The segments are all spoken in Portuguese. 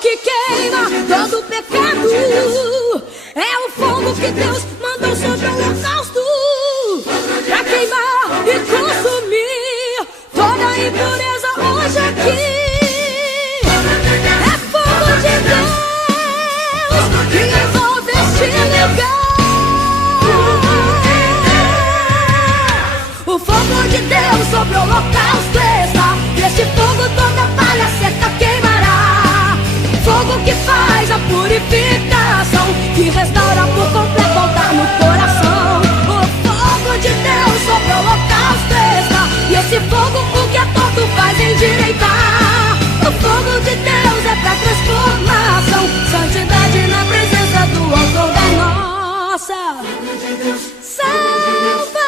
que queima todo pecado. É o fogo que Deus mandou sobre o holocausto, pra queimar e consumir toda a impureza hoje aqui. É fogo de Deus que envolve este lugar. O fogo de Deus sobre o holocausto está. Neste fogo toda palha seca queimará. Fogo que faz a purificação, que restaura por completo, voltar no coração. O fogo de Deus sobre o holocausto está. E esse fogo o que é torto faz endireitar. O fogo de Deus é pra transformação, santidade na presença do autor da nossa salvação.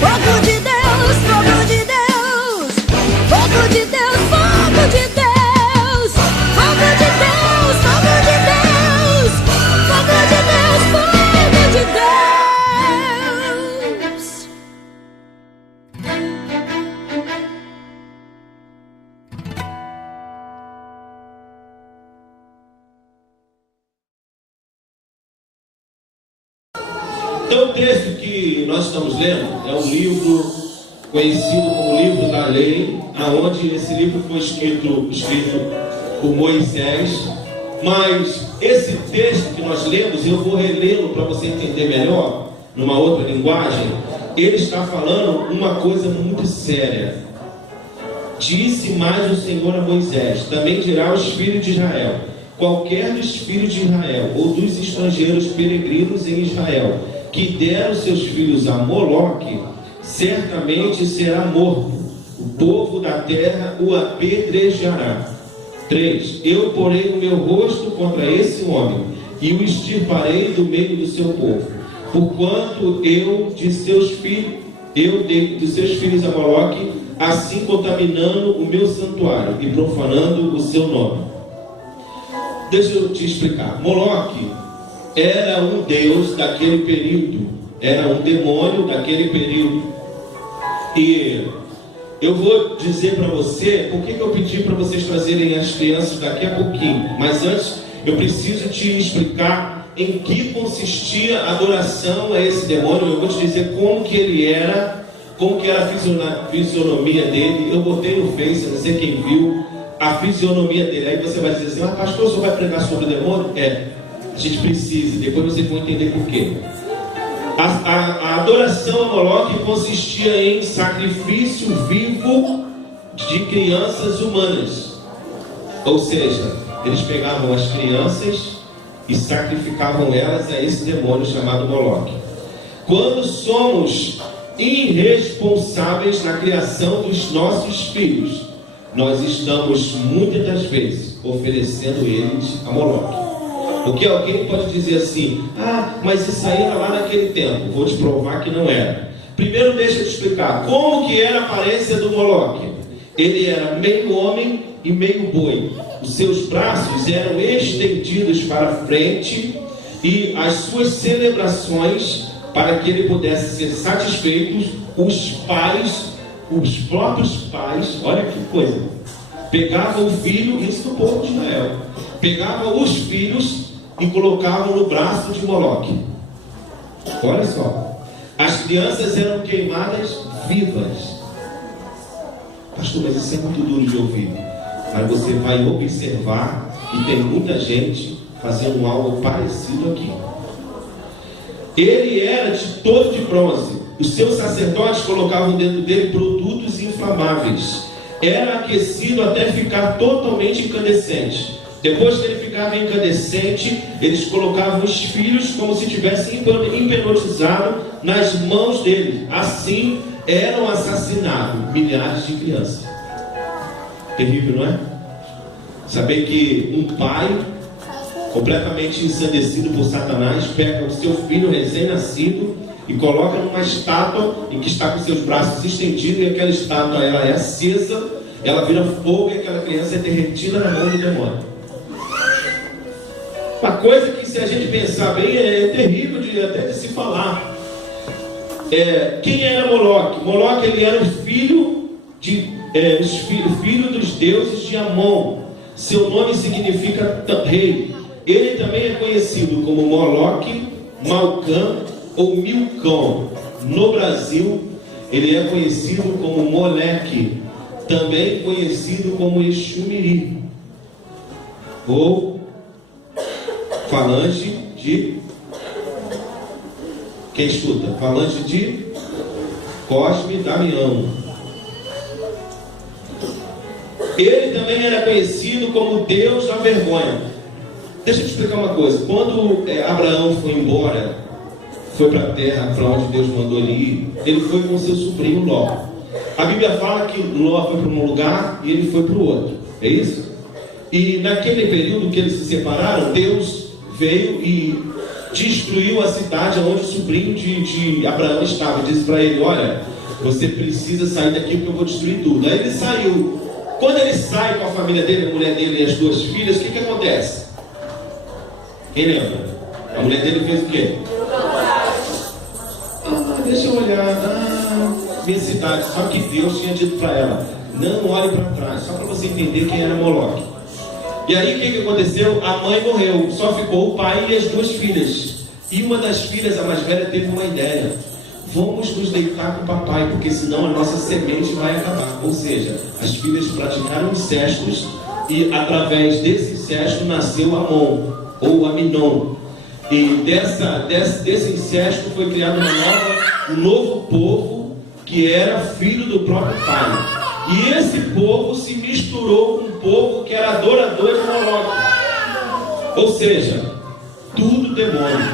Fogo de Deus, fogo de Deus, fogo de Deus, fogo de Deus, fogo de Deus, fogo de Deus, fogo de Deus, fogo de Deus. Então, o texto que nós estamos lendo é um livro conhecido como livro da lei, aonde esse livro foi escrito por Moisés. Mas esse texto que nós lemos, eu vou relê-lo para você entender melhor, numa outra linguagem. Ele está falando uma coisa muito séria. Disse mais o Senhor a Moisés: também dirá aos filhos de Israel: qualquer dos filhos de Israel ou dos estrangeiros peregrinos em Israel que deram seus filhos a Moloque, certamente será morto. O povo da terra o apedrejará. 3. Eu porei o meu rosto contra esse homem e o extirparei do meio do seu povo, porquanto eu de seus filhos a Moloque, assim contaminando o meu santuário e profanando o seu nome. Deixa eu te explicar. Moloque era um deus daquele período, era um demônio daquele período. E eu vou dizer para você por que eu pedi para vocês trazerem as crianças daqui a pouquinho. Mas antes eu preciso te explicar em que consistia a adoração a esse demônio. Eu vou te dizer como que ele era, como que era a fisionomia dele. Eu botei no Face, não sei quem viu a fisionomia dele. Aí você vai dizer assim: ah, pastor, você vai pregar sobre o demônio? A gente precisa, depois vocês vão entender por quê. A adoração a Moloque consistia em sacrifício vivo de crianças humanas. Ou seja, eles pegavam as crianças e sacrificavam elas a esse demônio chamado Moloque. Quando somos irresponsáveis na criação dos nossos filhos, nós estamos muitas das vezes oferecendo eles a Moloque. Porque alguém pode dizer assim: ah, mas isso aí era lá naquele tempo. Vou te provar que não era. Primeiro deixa eu te explicar como que era a aparência do Moloque. Ele era meio homem e meio boi. Os seus braços eram estendidos para frente e as suas celebrações, para que ele pudesse ser satisfeito, os próprios pais, olha que coisa, pegavam o filho, isso do povo de Israel, pegavam os filhos e colocavam no braço de Moloque. Olha só, as crianças eram queimadas vivas. Pastor, mas isso é muito duro de ouvir. Mas você vai observar que tem muita gente fazendo algo parecido aqui. Ele era de todo de bronze. Os seus sacerdotes colocavam dentro dele produtos inflamáveis. Era aquecido até ficar totalmente incandescente. Depois que ele ficava incandescente, eles colocavam os filhos como se tivessem hipnotizado nas mãos dele. Assim eram assassinados milhares de crianças. Terrível, não é? Saber que um pai completamente ensandecido por Satanás pega o seu filho recém-nascido e coloca numa estátua em que está com seus braços estendidos, e aquela estátua ela é acesa, ela vira fogo e aquela criança é derretida na mão do demônio. Uma coisa que, se a gente pensar bem, é terrível até de se falar. Quem era Moloque? Moloque, ele era o filho filho dos deuses de Amon. Seu nome significa rei. Ele também é conhecido como Moloque, Malcã ou Milcão. No Brasil, ele é conhecido como Moleque, também conhecido como Exumiri, ou falante de... Quem estuda? Falante de Cosme Damião. Ele também era conhecido como Deus da vergonha. Deixa eu te explicar uma coisa. Quando Abraão foi embora, foi para a terra para onde Deus mandou ele ir, ele foi com seu sobrinho Ló. A Bíblia fala que Ló foi para um lugar e ele foi para o outro. É isso? E naquele período que eles se separaram, Deus veio e destruiu a cidade onde o sobrinho de Abraão estava. Disse para ele: olha, você precisa sair daqui porque eu vou destruir tudo. Aí ele saiu. Quando ele sai com a família dele, a mulher dele e as duas filhas, o que acontece? Quem lembra? A mulher dele fez o quê? Deixa eu olhar. Minha cidade. Só que Deus tinha dito para ela: não olhe para trás, só para você entender quem era Moloque. E aí o que aconteceu? A mãe morreu, só ficou o pai e as duas filhas. E uma das filhas, a mais velha, teve uma ideia: vamos nos deitar com o papai, porque senão a nossa semente vai acabar. Ou seja, as filhas praticaram incestos e através desse incesto nasceu Amon, ou Aminon. E desse incesto foi criado um novo povo que era filho do próprio pai. E esse povo se misturou com um povo que era adorador de Moloque. Ou seja, tudo demônio,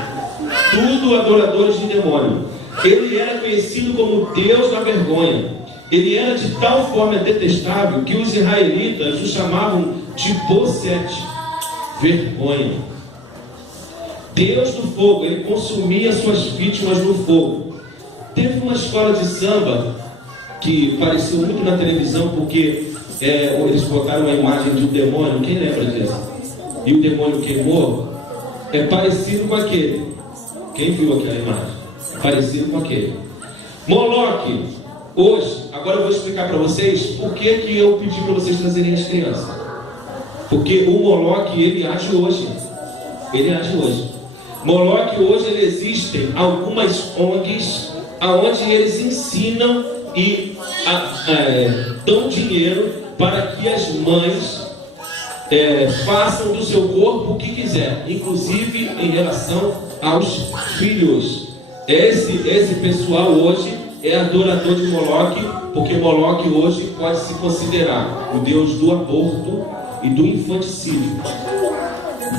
tudo adoradores de demônio. Ele era conhecido como Deus da vergonha. Ele era de tal forma detestável que os israelitas o chamavam de Bosete, vergonha. Deus do fogo, ele consumia suas vítimas no fogo. Teve uma escola de samba que apareceu muito na televisão porque eles botaram uma imagem de um demônio. Quem lembra disso? E o demônio queimou. É parecido com aquele. Quem viu aquela imagem? É parecido com aquele. Moloque, hoje, agora eu vou explicar para vocês por que eu pedi para vocês trazerem as crianças. Porque o Moloque, ele age hoje. Ele age hoje. Moloque, hoje, ele existem algumas ONGs onde eles ensinam e dão dinheiro para que as mães façam do seu corpo o que quiser, inclusive em relação aos filhos. Esse pessoal hoje é adorador de Moloque, porque Moloque hoje pode se considerar o deus do aborto e do infanticídio.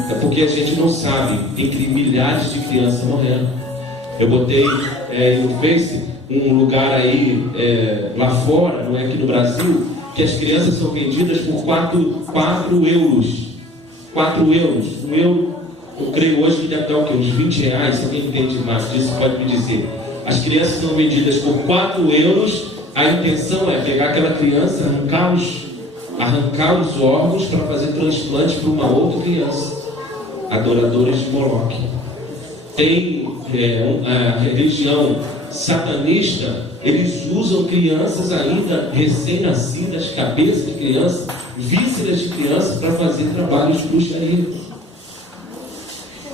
É porque a gente não sabe, tem milhares de crianças morrendo. Eu botei no Face um lugar aí lá fora, não é aqui no Brasil, que as crianças são vendidas por 4 euros. 4 euros. Um euro, eu creio hoje que deve dar o quê? Uns 20 reais. Se alguém entende mais disso, pode me dizer. As crianças são vendidas por 4 euros. A intenção é pegar aquela criança, arrancar os órgãos para fazer transplante para uma outra criança. Adoradores de Moloque. Tem a religião satanista, eles usam crianças ainda recém-nascidas, cabeças de criança, vísceras de criança, para fazer trabalhos de bruxaria.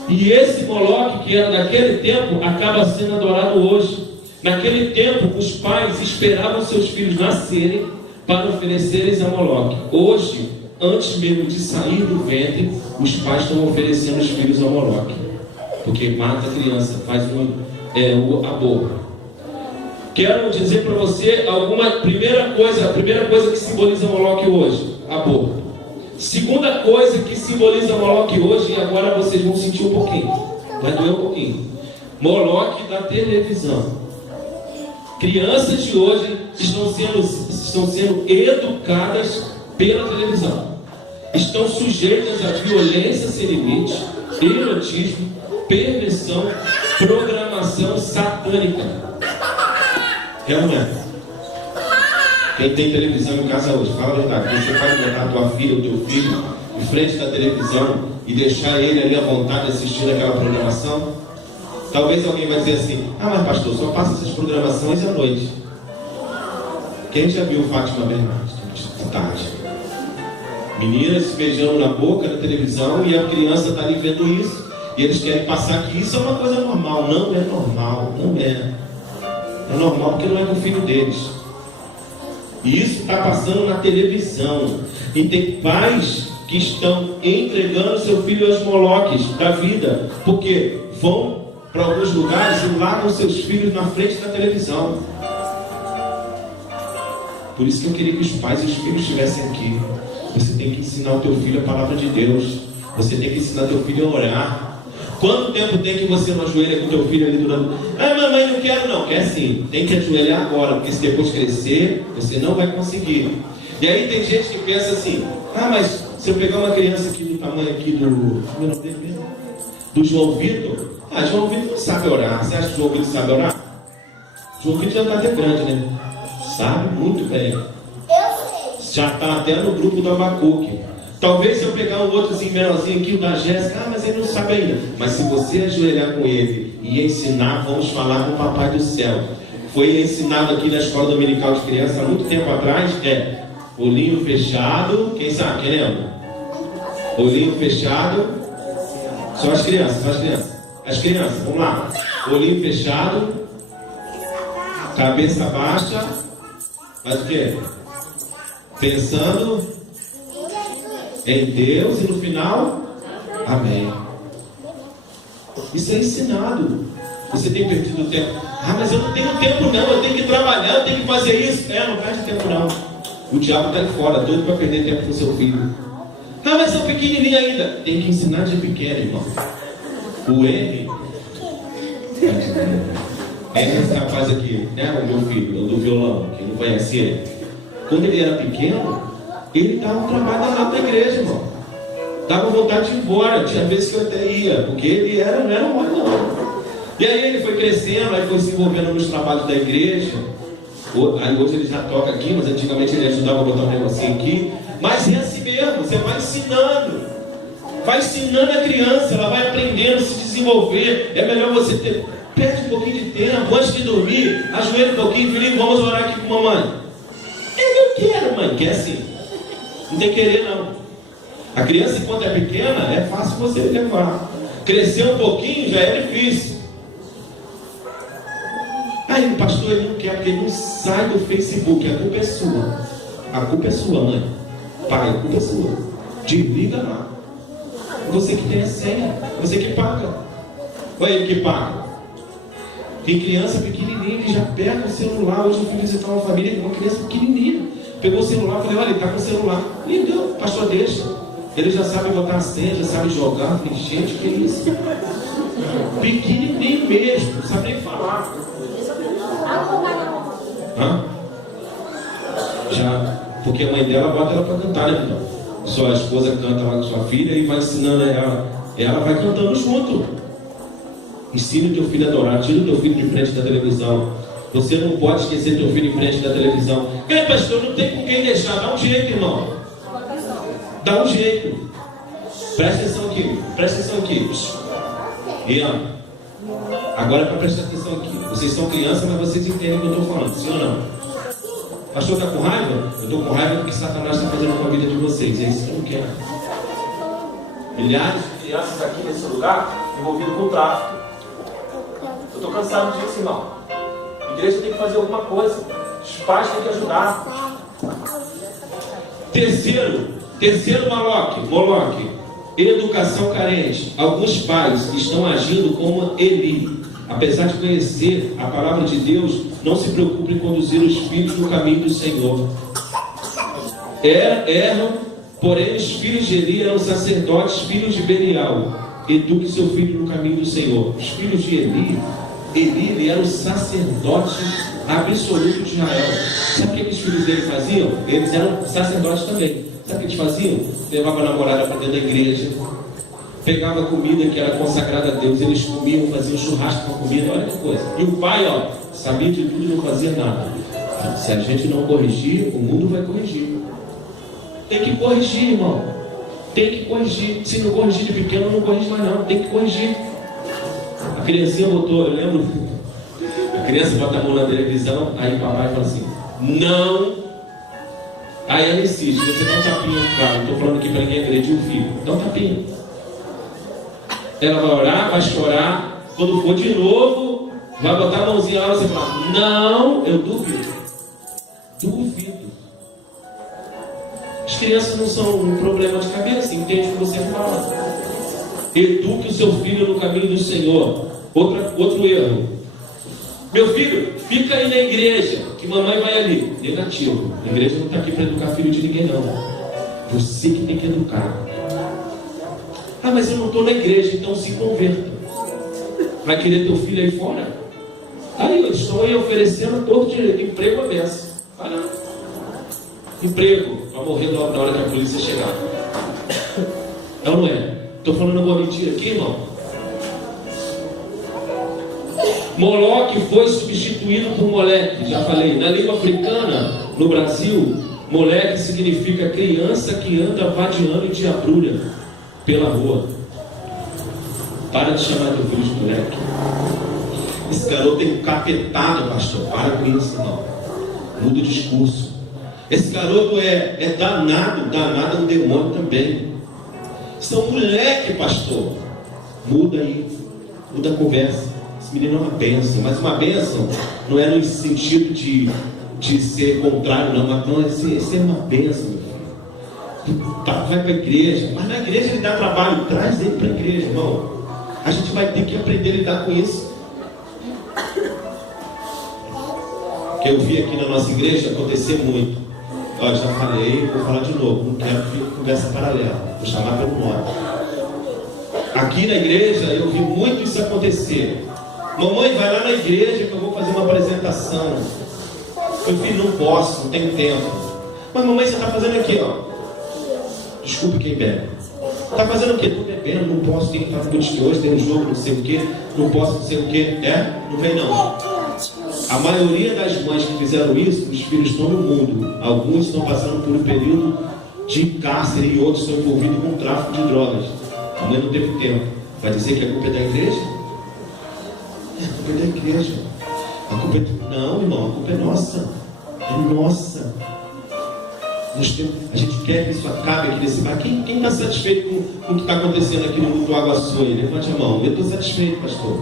E esse Moloque, que era daquele tempo, acaba sendo adorado hoje. Naquele tempo, os pais esperavam seus filhos nascerem para oferecer-lhes a Moloque. Hoje, antes mesmo de sair do ventre, os pais estão oferecendo os filhos a Moloque, porque mata a criança, faz o aborto. Quero dizer para você a primeira coisa que simboliza Moloque hoje: aborto. Segunda coisa que simboliza Moloque hoje, e agora vocês vão sentir um pouquinho, vai doer um pouquinho: Moloque da televisão. Crianças de hoje estão sendo educadas pela televisão. Estão sujeitas a violência sem limite, erotismo, perversão, programação satânica. Realmente. Quem tem televisão em casa hoje, fala a verdade. Você pode botar a tua filha, o teu filho em frente da televisão e deixar ele ali à vontade assistindo aquela programação? Talvez alguém vai dizer assim: ah, mas pastor, só passa essas programações à noite. Quem já viu Fátima Bernardes? tarde. Meninas se beijando na boca na televisão e a criança está ali vendo isso. E eles querem passar que isso é uma coisa normal. Não é normal, não é. É normal porque não é com o filho deles. E isso está passando na televisão. E tem pais que estão entregando seu filho aos moloques da vida. Porque vão para alguns lugares e largam seus filhos na frente da televisão. Por isso que eu queria que os pais e os filhos estivessem aqui. Você tem que ensinar o teu filho a palavra de Deus. Você tem que ensinar o teu filho a orar. Quanto tempo tem que você não ajoelha com o teu filho ali durante... Ah, mamãe, não quero não. Quer sim, tem que ajoelhar agora, porque se depois crescer, você não vai conseguir. E aí tem gente que pensa assim: ah, mas se eu pegar uma criança aqui do tamanho aqui do... Como é o nome dele mesmo? Do João Vitor. Ah, João Vitor não sabe orar. Você acha que João Vitor sabe orar? João Vitor já está até grande, né? Sabe muito bem. Já está até no grupo do Abacuque. Talvez se eu pegar um outrozinho menorzinho aqui, o da Jéssica, ah, mas ele não sabe ainda. Mas se você ajoelhar com ele e ensinar, vamos falar com o Papai do Céu. Foi ensinado aqui na escola dominical de criança há muito tempo atrás, olhinho fechado. Quem sabe? Quem lembra? Olhinho fechado. Só as crianças, só as crianças. As crianças, vamos lá. Olhinho fechado. Cabeça baixa. Faz o quê? Pensando em Deus e no final, amém. Isso é ensinado. Você tem perdido tempo. Ah, mas eu não tenho tempo não, eu tenho que trabalhar, eu tenho que fazer isso. Não perde tempo não. O diabo está ali fora, doido para perder tempo com seu filho. Ah, mas são pequenininho ainda. Tem que ensinar de pequeno, irmão. O Henry, esse rapaz aqui, né, o meu filho, do violão, que não conhece ele. Quando ele era pequeno, ele dava um trabalho danado na igreja, irmão. Dava vontade de ir embora. Tinha vezes que eu até ia, porque ele não era mole, não. E aí ele foi crescendo, aí foi se envolvendo nos trabalhos da igreja. Aí hoje ele já toca aqui, mas antigamente ele ajudava a botar um negocinho aqui. Mas é assim mesmo, você vai ensinando. Vai ensinando a criança, ela vai aprendendo a se desenvolver. É melhor você ter. Perde um pouquinho de tempo, antes de dormir, ajoelha um pouquinho, filhinho, vamos orar aqui com mamãe. Eu quero, mãe, quer sim. Não tem que querer não. A criança, enquanto é pequena, é fácil você levar. Crescer um pouquinho já é difícil. Aí o pastor ele não quer, porque ele não sai do Facebook. A culpa é sua. A culpa é sua, mãe. Pai, a culpa é sua. Desliga lá. Você que tem a senha. Você que paga. Ou é ele que paga? Tem criança pequenininha que já pega o celular. Hoje eu fui visitar uma família com uma criança pequenininha. Pegou o celular, falei, olha, ele está com o celular. E deu, pastor, deixa. Ele já sabe botar a senha, já sabe jogar. Falei, gente, que isso? Pequenininho mesmo, não sabe nem falar. Hã? Já, porque a mãe dela bota ela para cantar, né, então? Sua esposa canta lá com sua filha e vai ensinando ela. Ela vai cantando junto. Ensina o teu filho a adorar, tira o teu filho de frente da televisão. Você não pode esquecer teu filho em frente da televisão. Pastor, não tem com quem deixar. Dá um jeito, irmão. Dá um jeito. Presta atenção aqui. Presta atenção aqui. Ian, agora é para prestar atenção aqui. Vocês são crianças, mas vocês entendem o que eu estou falando. Sim ou não? Pastor, está com raiva? Eu estou com raiva porque Satanás está fazendo com a vida de vocês. É isso que eu não quero. Milhares de crianças aqui nesse lugar envolvidas com o tráfico. Eu estou cansado disso, irmão. A igreja tem que fazer alguma coisa. Os pais têm que ajudar. Terceiro Moloque. Educação carente. Alguns pais estão agindo como Eli. Apesar de conhecer a palavra de Deus, não se preocupem em conduzir os filhos no caminho do Senhor. Erram, porém os filhos de Eli eram sacerdotes, filhos de Belial. Eduque seu filho no caminho do Senhor. Os filhos de Eli era o sacerdote absoluto de Israel. Sabe o que os filhos dele faziam? Eles eram sacerdotes também. Sabe o que eles faziam? Levavam a namorada para dentro da igreja, pegava comida que era consagrada a Deus, eles comiam, faziam churrasco com a comida, olha que coisa. E o pai, sabia de tudo e não fazia nada. Se a gente não corrigir, o mundo vai corrigir. Tem que corrigir, irmão. Tem que corrigir. Se não corrigir de pequeno, não corrige mais não. Tem que corrigir. A criancinha botou, eu lembro, a criança bota a mão na televisão, aí o papai fala assim, não Aí ela insiste, você dá um tapinha, claro, não estou falando aqui para ninguém agredir o filho, dá um tapinha. Ela vai orar, vai chorar, quando for de novo, vai botar a mãozinha lá e você fala, não, eu duvido. Duvido. As crianças não são um problema de cabeça, entende o que você fala. Eduque o seu filho no caminho do Senhor. Outro erro. Meu filho, fica aí na igreja, que mamãe vai ali. Negativo. A igreja não está aqui para educar filho de ninguém, não. Você que tem que educar. Ah, mas eu não estou na igreja, então se converta. Vai querer teu filho aí fora? Aí eu estou aí oferecendo todo direito, emprego a benção. Vai lá. Emprego, para morrer na hora que a polícia chegar. É ou não é? Estou falando alguma mentira aqui, irmão? Moloque foi substituído por Moleque, já falei. Na língua africana, no Brasil, Moleque significa criança que anda vadiando e diabrulha pela rua. Para de chamar teu filho de moleque. Esse garoto tem um capetado, pastor. Para com isso, irmão. Muda o discurso. Esse garoto é danado é um demônio também. São moleque, pastor. Muda aí. Muda a conversa. Esse menino é uma bênção. Mas uma bênção não é no sentido de ser contrário, não. Mas esse é uma bênção, meu filho. Tá, vai para a igreja. Mas na igreja ele dá trabalho. Traz ele para a igreja, irmão. A gente vai ter que aprender a lidar com isso. Que eu vi aqui na nossa igreja acontecer muito. Ó, já falei, vou falar de novo. Não quero que conversa paralela. Vou chamar pelo nome. Aqui na igreja eu vi muito isso acontecer. Mamãe, vai lá na igreja que eu vou fazer uma apresentação. Meu filho, não posso, não tenho tempo. Mas mamãe, você está fazendo aqui, ó. Desculpe quem bebe. Está fazendo o quê? Estou bebendo, não posso, tem que estar com de hoje, tem um jogo, não sei o quê, não posso, não sei o quê. Não vem não. A maioria das mães que fizeram isso, os filhos estão no mundo. Alguns estão passando por um período de cárcere e outros estão envolvidos com tráfico de drogas. A mãe não teve tempo. Vai dizer que a culpa é da igreja? A culpa é da igreja. A culpa é... Não, irmão, a culpa é nossa. É nossa. A gente quer que isso acabe aqui nesse bar. Quem está satisfeito com o que está acontecendo aqui no mundo Água Açoe? Levante a mão. Eu estou satisfeito, pastor.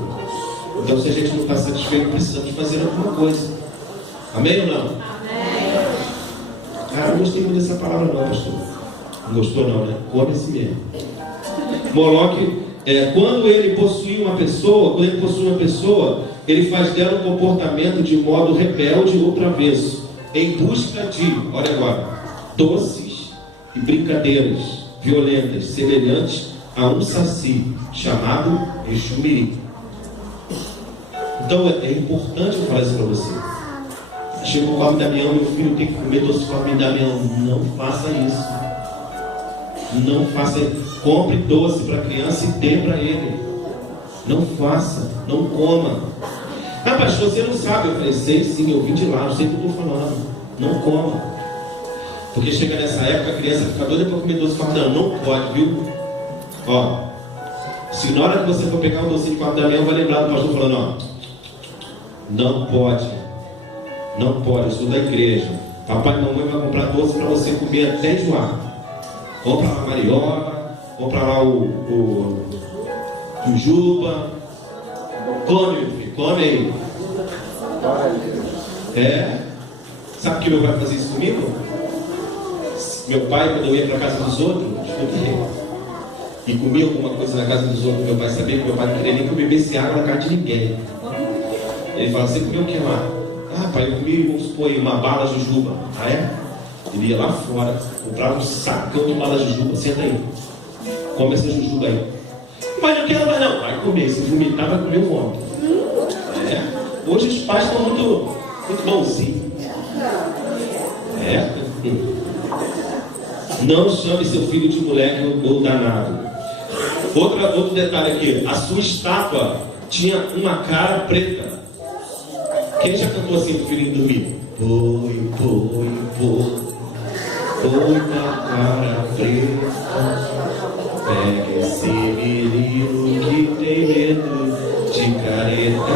Então, se a gente não está satisfeito, precisamos fazer alguma coisa. Amém ou não? Amém. Cara, eu não gostei muito dessa palavra não, pastor. Não gostou não, né? Come esse mesmo. Moloque, quando ele possui uma pessoa, ele faz dela um comportamento de modo rebelde ou travesso, em busca de, olha agora, doces e brincadeiras violentas, semelhantes a um saci, chamado Exumiri. Então é importante eu falar isso para você. Chega o Corme Damião, meu filho tem que comer doce Corme Damião. Não faça isso. Não faça isso. Compre doce para a criança e dê para ele. Não faça, não coma. Ah, pastor, você não sabe. Eu falei, sei sim, eu vim de lá, não sei o que eu estou falando. Não coma. Porque chega nessa época, a criança fica doida para comer doce Corme Damião. Não pode, viu? Ó, se na hora que você for pegar um docinho de Corme Damião, vai lembrar do pastor falando, ó. Não pode. Não pode, eu sou da igreja. Papai e mamãe vai comprar doce para você comer até enjoar. Compra lá a mariola, compra lá o jujuba. Come, meu filho, come aí. Sabe que meu pai fazia isso comigo? Meu pai, quando eu ia para a casa dos outros, e comia alguma coisa na casa dos outros, meu pai sabia que meu pai não queria nem que eu bebesse água na casa de ninguém. Ele fala, você comeu o que lá? Ah, pai, eu comi, vamos supor aí, uma bala jujuba. Ah, é? Ele ia lá fora, comprava um sacão de bala jujuba. Senta aí, come essa jujuba aí. Mas não quero mais não. Vai comer, se vomitar vai comer o homem. Hoje os pais estão muito bonzinhos. Não chame seu filho de moleque ou danado. Outro detalhe aqui, a sua estátua tinha uma cara preta. Quem já cantou assim pro filhinho dormir? Põe na cara preta. Pega esse menino que tem medo de careta.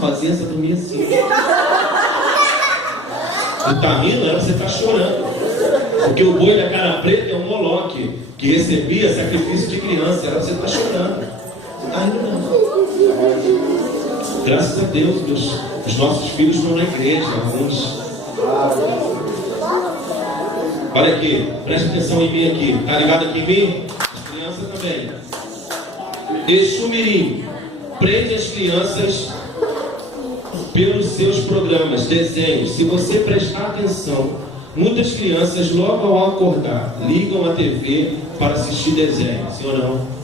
Rosinha, você dormia assim. Tu tá rindo, era você tá chorando. Porque o boi da cara preta é um Moloque que recebia sacrifício de criança. Era você tá chorando. Você tá rindo não. Graças a Deus, os nossos filhos estão na igreja, alguns. Olha aqui, preste atenção em mim aqui. Tá ligado aqui em mim? As crianças também. Exu Mirim prende as crianças pelos seus programas, desenhos. Se você prestar atenção, muitas crianças logo ao acordar ligam a TV para assistir desenho, sim ou não?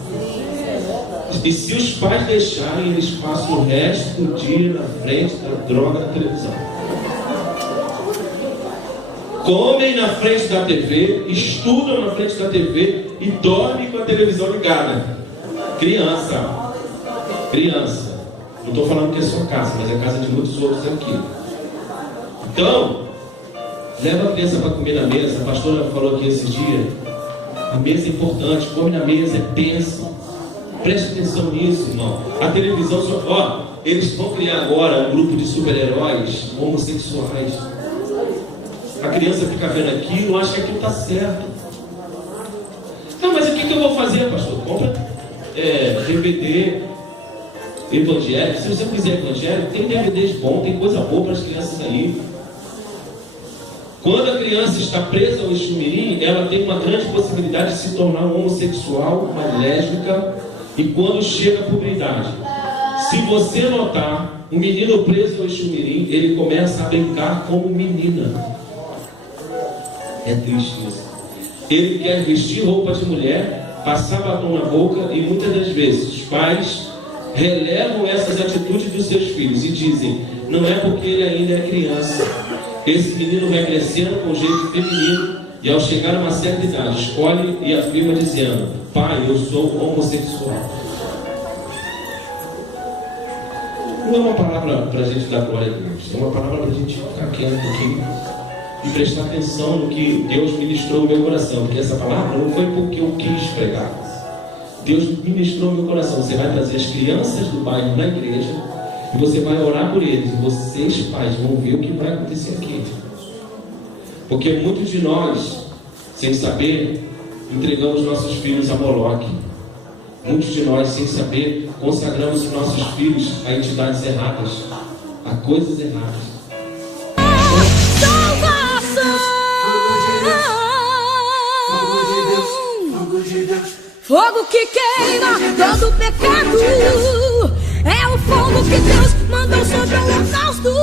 E se os pais deixarem, eles passam o resto do dia na frente da droga da televisão. Comem na frente da TV, estudam na frente da TV e dormem com a televisão ligada. Criança. Não estou falando que é sua casa, mas é a casa de muitos outros aqui. Então, leva a criança para comer na mesa. A pastora falou aqui esse dia. A mesa é importante, come na mesa, é bênção. Preste atenção nisso, irmão. A televisão só... Ó, eles vão criar agora um grupo de super-heróis homossexuais. A criança fica vendo aquilo, acha que aquilo está certo. Não, mas o que eu vou fazer, pastor? Compra DVD evangélico. Se você não quiser evangélico, tem DVDs bons, tem coisa boa para as crianças aí. Quando a criança está presa ao Exu Mirim, ela tem uma grande possibilidade de se tornar um homossexual, uma lésbica, e quando chega a puberdade. Se você notar, um menino preso ao Exu Mirim, ele começa a brincar como menina. É triste isso. Ele quer vestir roupa de mulher, passar batom na boca, e muitas das vezes os pais relevam essas atitudes dos seus filhos e dizem: não é porque ele ainda é criança. Esse menino vai crescendo com jeito feminino e ao chegar a uma certa idade escolhe e afirma dizendo: pai, eu sou homossexual. Não é uma palavra para a gente dar glória a Deus, é uma palavra para a gente ficar quieto um pouquinho e prestar atenção no que Deus ministrou no meu coração, porque essa palavra não foi porque eu quis pregar. Deus ministrou no meu coração. Você vai trazer as crianças do bairro na igreja e você vai orar por eles. E vocês, pais, vão ver o que vai acontecer aqui. Porque muitos de nós, sem saber, entregamos nossos filhos a Moloque. Muitos de nós, sem saber, consagramos os nossos filhos a entidades erradas, a coisas erradas. Fogo que queima todo pecado. É o fogo que Deus mandou sobre o holocausto.